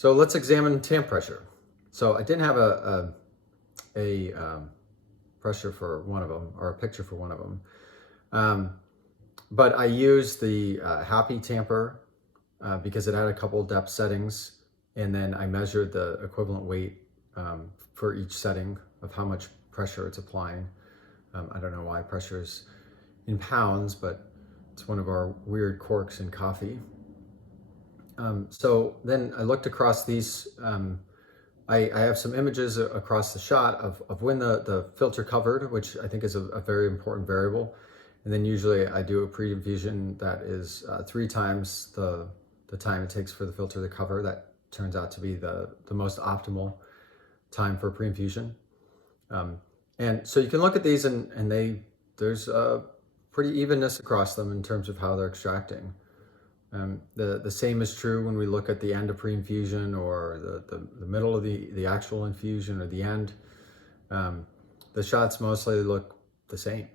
So let's examine tamp pressure. So I didn't have a pressure for one of them, or a picture for one of them. But I used the Happy tamper because it had a couple depth settings, and then I measured the equivalent weight for each setting of how much pressure it's applying. I don't know why pressure is in pounds, but it's one of our weird quirks in coffee. So then I looked across these. I have some images across the shot of when the filter covered, which I think is a very important variable. And then usually I do a pre-infusion that is 3 times the time it takes for the filter to cover. That turns out to be the most optimal time for pre-infusion. And so you can look at these and there's a pretty evenness across them in terms of how they're extracting. The same is true when we look at the end of pre-infusion or the middle of the actual infusion or the end. The shots mostly look the same.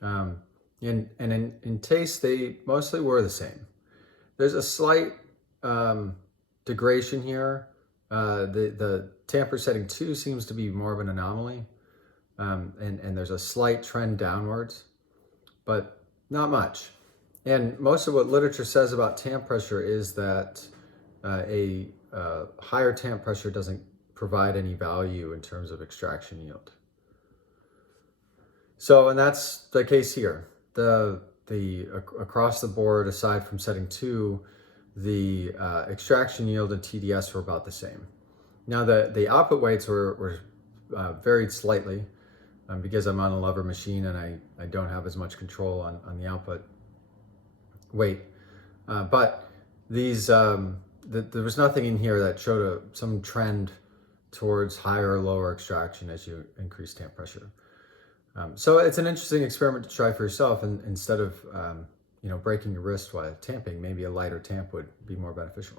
And in taste, they mostly were the same. There's a slight degradation here. The tamper setting 2 seems to be more of an anomaly. And there's a slight trend downwards, but not much. And most of what literature says about tamp pressure is that a higher tamp pressure doesn't provide any value in terms of extraction yield. So, and that's the case here. Across the board, aside from setting 2, the extraction yield and TDS were about the same. Now the output weights were varied slightly because I'm on a lever machine and I don't have as much control on the output weight. But these, there was nothing in here that showed some trend towards higher or lower extraction as you increase tamp pressure. So it's an interesting experiment to try for yourself, and instead of breaking your wrist while tamping, maybe a lighter tamp would be more beneficial.